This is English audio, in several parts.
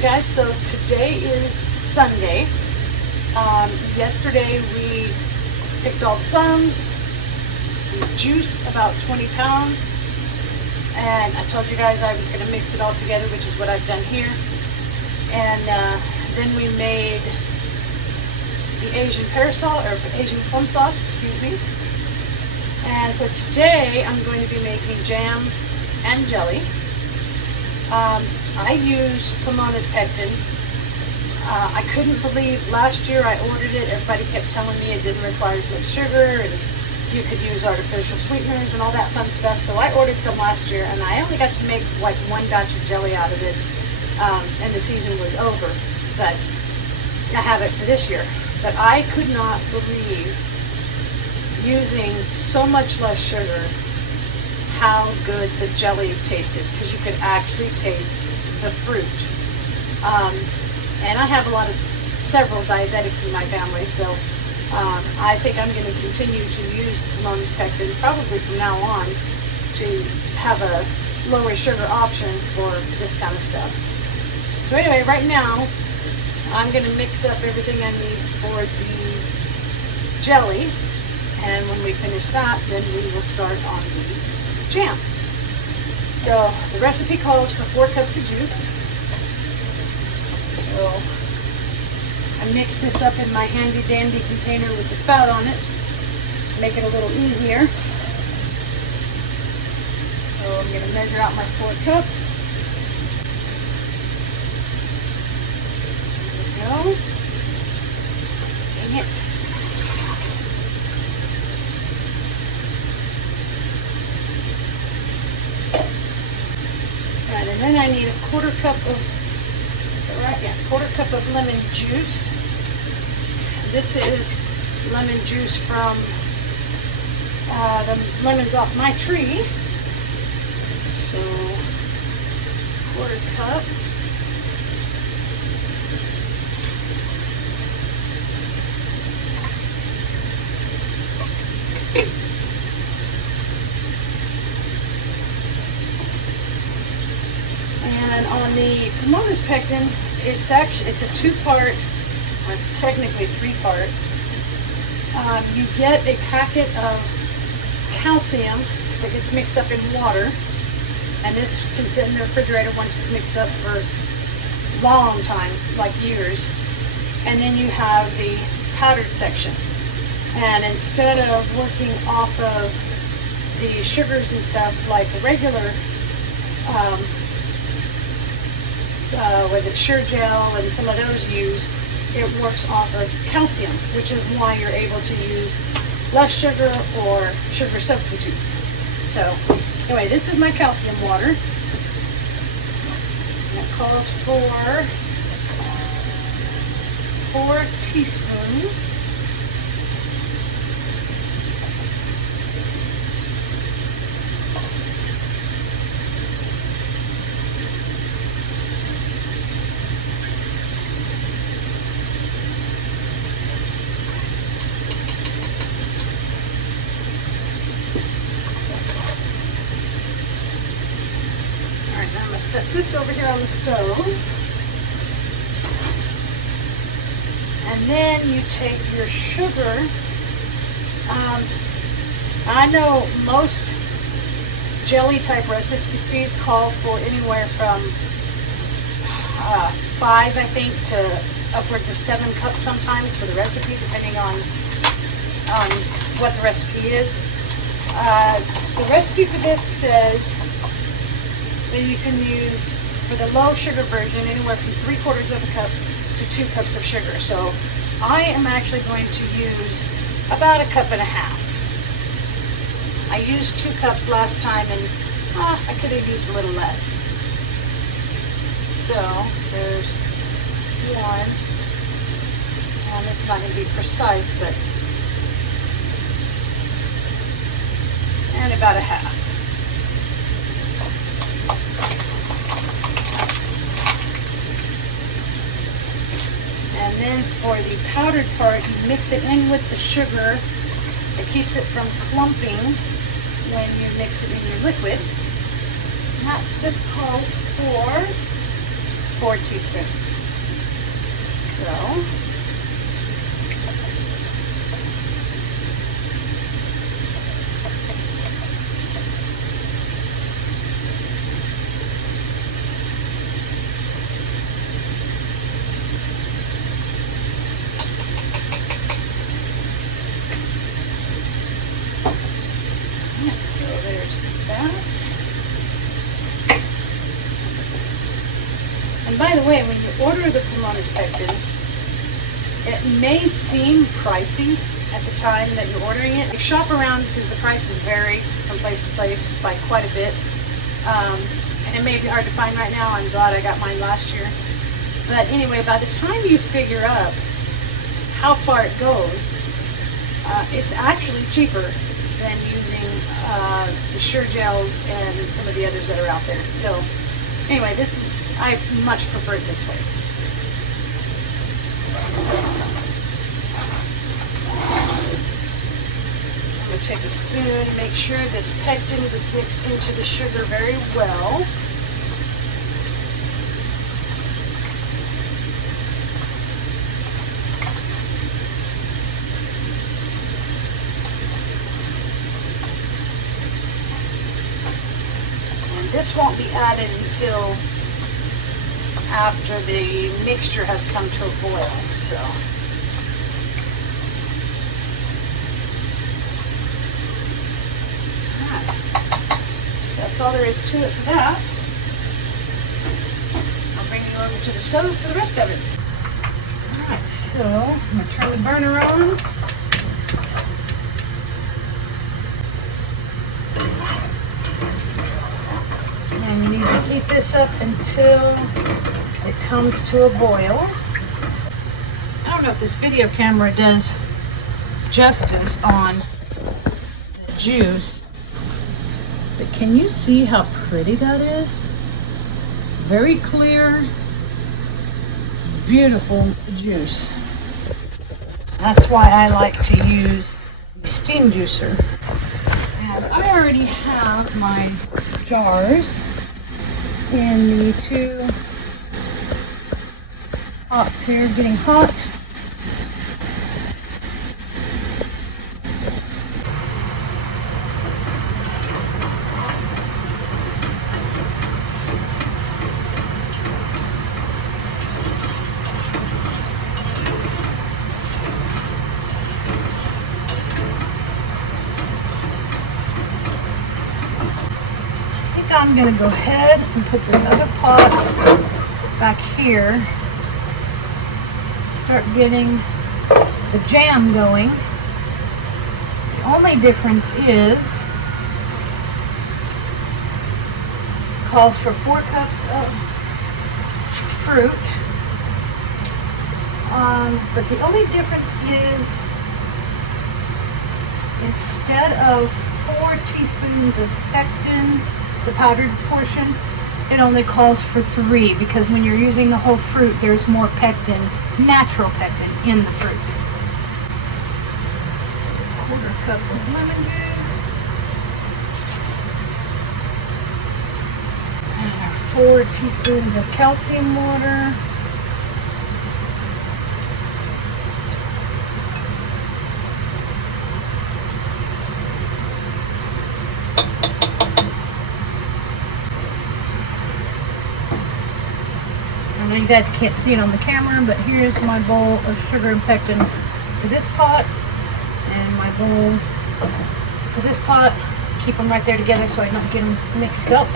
Alright guys, so today is Sunday. Yesterday we picked all the plums, we juiced about 20 pounds, and I told you guys I was going to mix it all together, which is what I've done here. And then we made the Asian plum sauce, excuse me. And so today I'm going to be making jam and jelly. I use Plum pectin. I couldn't believe last year I ordered it. Everybody kept telling me it didn't require as much sugar and you could use artificial sweeteners and all that fun stuff. So I ordered some last year and I only got to make like one batch of jelly out of it, and the season was over. But I have it for this year. But I could not believe, using so much less sugar, how good the jelly tasted, because you could actually taste the fruit. And I have several diabetics in my family, so I think I'm going to continue to use Plum pectin probably from now on to have a lower sugar option for this kind of stuff. So anyway, right now I'm going to mix up everything I need for the jelly, and when we finish that, then we will start on the jam. So the recipe calls for 4 cups of juice. So I mixed this up in my handy dandy container with the spout on it to make it a little easier. So I'm going to measure out my 4 cups. There we go. Dang it. Right, and then I need a quarter cup of lemon juice. This is lemon juice from the lemons off my tree. So, quarter cup. And on the Plum pectin, it's a 2-part, or technically 3-part. You get a packet of calcium that gets mixed up in water, and this can sit in the refrigerator once it's mixed up for a long time, like years. And then you have the powdered section. And instead of working off of the sugars and stuff like a regular was it Sure Gel and some of those use, it works off of calcium, which is why you're able to use less sugar or sugar substitutes. So anyway, this is my calcium water. And it calls for 4 teaspoons. Set this over here on the stove, and then you take your sugar. I know most jelly type recipes call for anywhere from 5, I think, to upwards of 7 cups sometimes for the recipe, depending on what the recipe is. The recipe for this says that you can use, for the low sugar version, anywhere from 3/4 of a cup to 2 cups of sugar. So I am actually going to use about 1.5 cups. I used 2 cups last time, and I could have used a little less. So there's 1, and it's not going to be precise, but, and about 1/2. And then for the powdered part, you mix it in with the sugar. It keeps it from clumping when you mix it in your liquid. This calls for 4 teaspoons. So, there's that. And by the way, when you order the Plum pectin, it may seem pricey at the time that you're ordering it. You shop around because the prices vary from place to place by quite a bit. And it may be hard to find right now. I'm glad I got mine last year. But anyway, by the time you figure up how far it goes, it's actually cheaper than using the Sure Gels and some of the others that are out there. So anyway, I much prefer it this way. I'm going to take a spoon and make sure this pectin gets mixed into the sugar very well. This won't be added until after the mixture has come to a boil. So, that's all there is to it for that. I'll bring you over to the stove for the rest of it. Alright, so I'm going to turn the burner on. And you need to heat this up until it comes to a boil. I don't know if this video camera does justice on the juice, but can you see how pretty that is? Very clear, beautiful juice. That's why I like to use the steam juicer. And I already have my jars in the 2 pots here getting hot. I'm going to go ahead and put this other pot back here. Start getting the jam going. The only difference is calls for 4 cups of fruit. But the only difference is instead of 4 teaspoons of pectin, the powdered portion, it only calls for 3 because when you're using the whole fruit, there's more pectin, natural pectin, in the fruit. So 1/4 cup of lemon juice. And our 4 teaspoons of calcium water. I know you guys can't see it on the camera, but here's my bowl of sugar and pectin for this pot, and my bowl for this pot. Keep them right there together so I don't get them mixed up.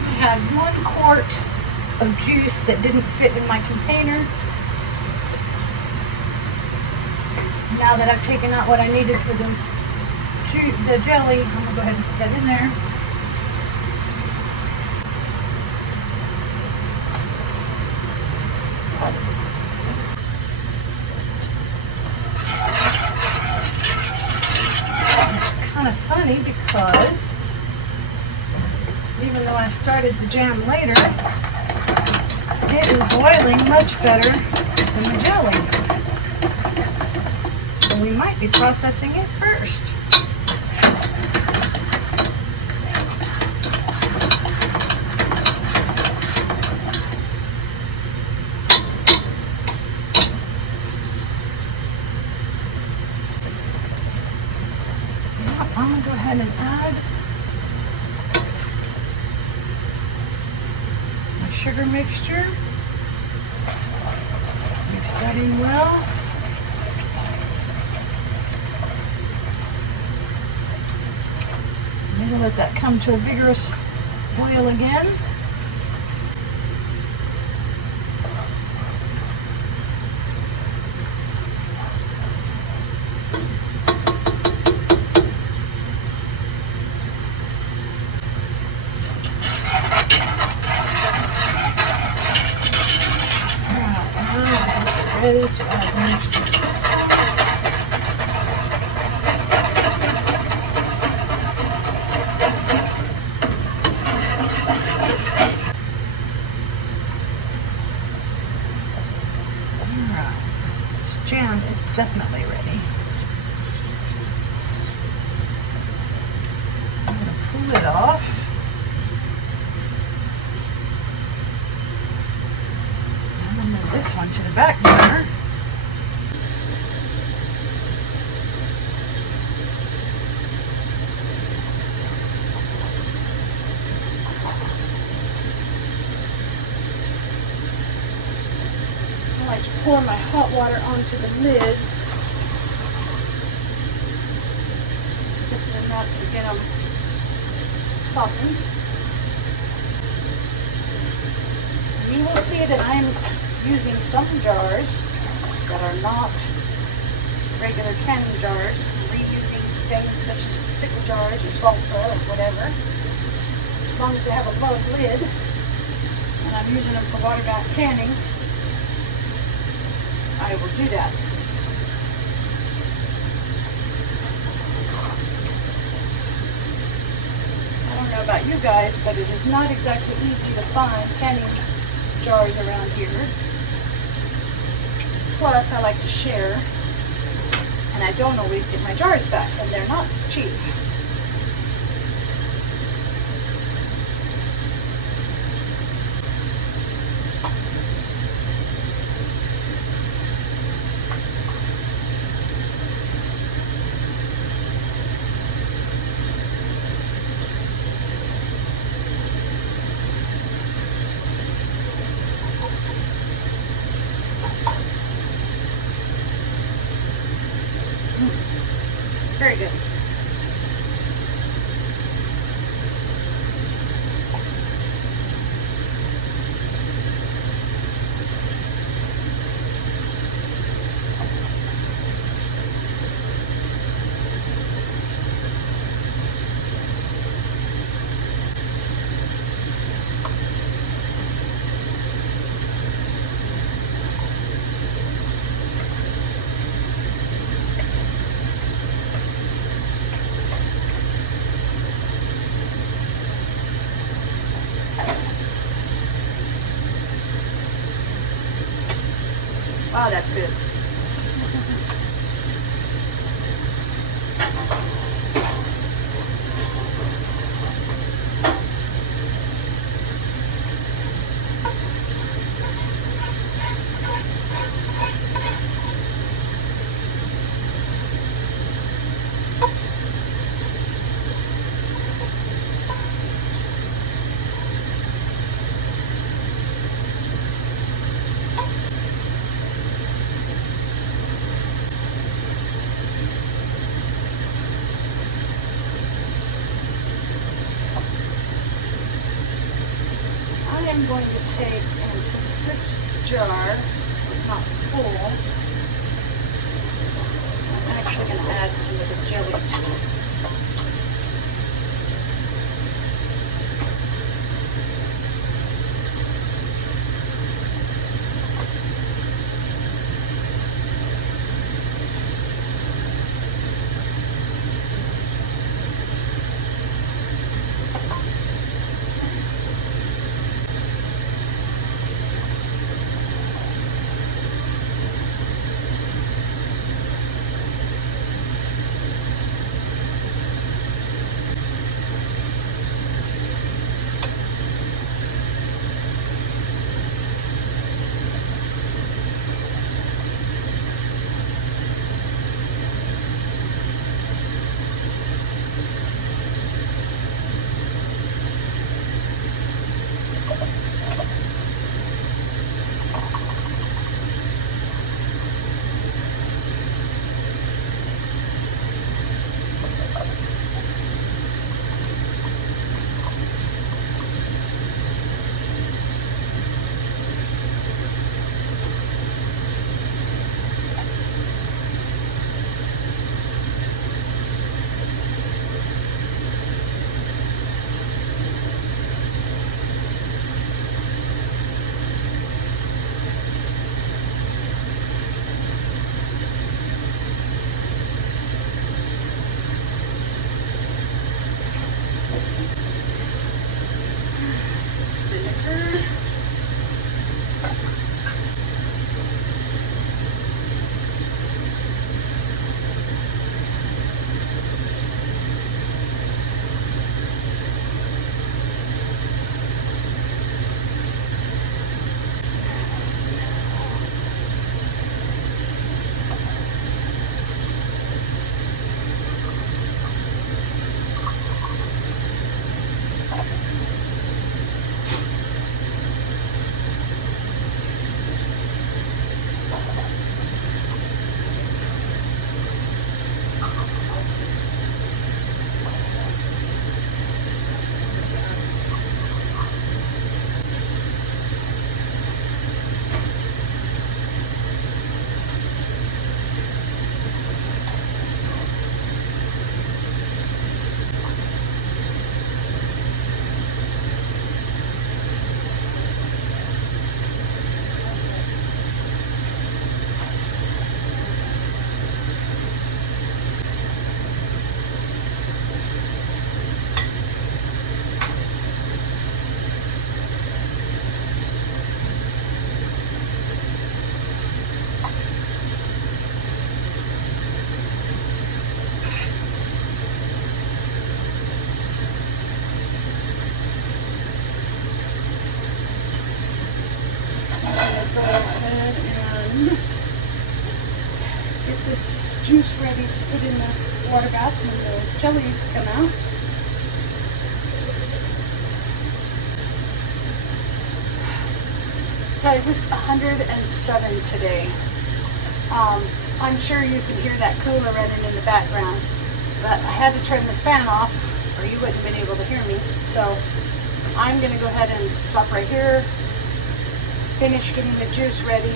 I had 1 quart of juice that didn't fit in my container. Now that I've taken out what I needed for the jelly, I'm going to go ahead and put that in there. It's kind of funny because even though I started the jam later, it is boiling much better than the jelly. So we might be processing it first. I'm going to go ahead and add my sugar mixture. Mix that in well. Maybe let that come to a vigorous boil again. Ready to add mixture to the sauce. Alright, this jam is definitely ready. I'm going to pull it off. I'm going to move this one to the back burner. I like to pour my hot water onto the lids just enough to get them softened. You will see that I'm using some jars that are not regular canning jars. I'm reusing things such as pickle jars or salsa or whatever, as long as they have a plug lid, and I'm using them for waterback canning. I will do that. I don't know about you guys, but it is not exactly easy to find canning jars around here. Plus, I like to share, and I don't always get my jars back, and they're not cheap. Very good. Wow, that's good. I'm going to take, and since this jar is not full, I'm actually going to add some of the jelly to it. Vinegar. Go ahead and get this juice ready to put in the water bath when the jellies come out. Guys, it's 107 today. I'm sure you can hear that cooler running in the background, but I had to turn this fan off or you wouldn't have been able to hear me. So I'm going to go ahead and stop right here, finish getting the juice ready,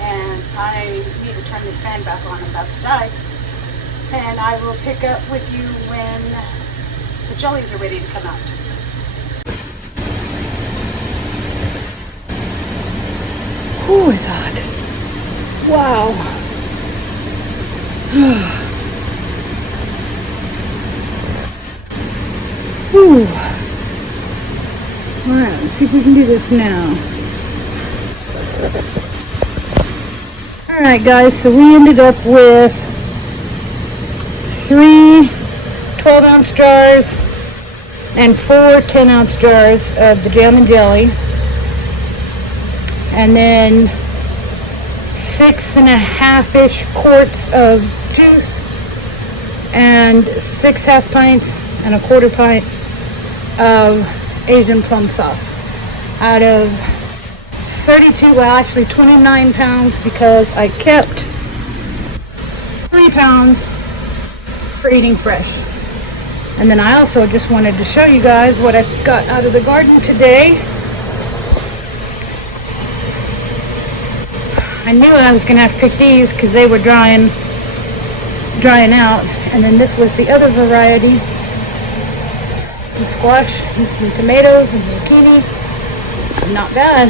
and I need to turn this fan back on. I'm about to die. And I will pick up with you when the jellies are ready to come out. Ooh, it's hot. Wow. Ooh. Alright, let's see if we can do this now. Alright guys, so we ended up with 3 12-ounce jars and 4 10-ounce jars of the jam and jelly. And then 6.5-ish quarts of juice and 6 half pints and a 1/4 pint of Asian plum sauce out of 32, well actually 29 pounds, because I kept 3 pounds for eating fresh. And then I also just wanted to show you guys what I got out of the garden today. I knew I was gonna have to pick these because they were drying out. And then this was the other variety. Some squash and some tomatoes and zucchini. Not bad.